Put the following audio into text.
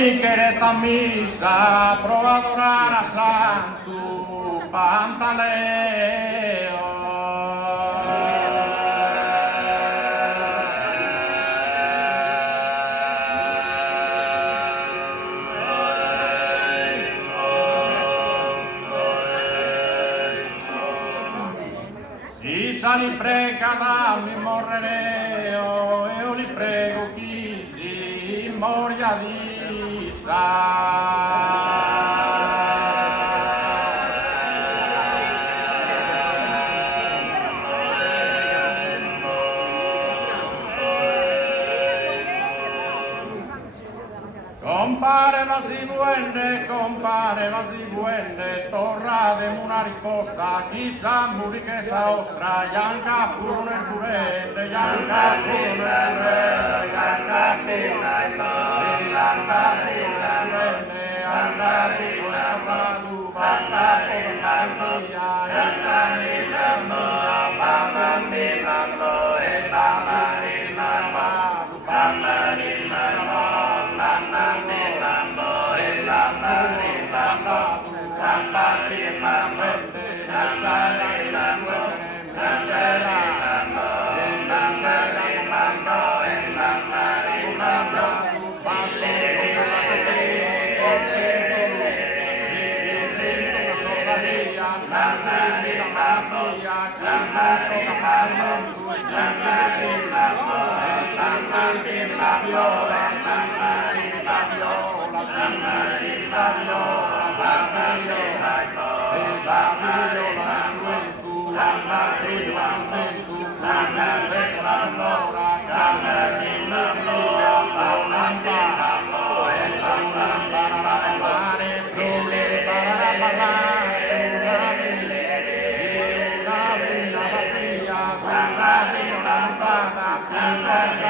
Quereta missa, prova ad orare a Santo Pantaleo. Isa li prega dammi morrereo, io li prego chi si moria di Isa. Compare ma si vuende, torra de una risposta, chissà muri che sa ostra, Ianca puro nel curente, Ianca puro nel curente, Ianca puro nel curente, Ianca puro nel curente, Ianca puro nel curente, Ianca puro nel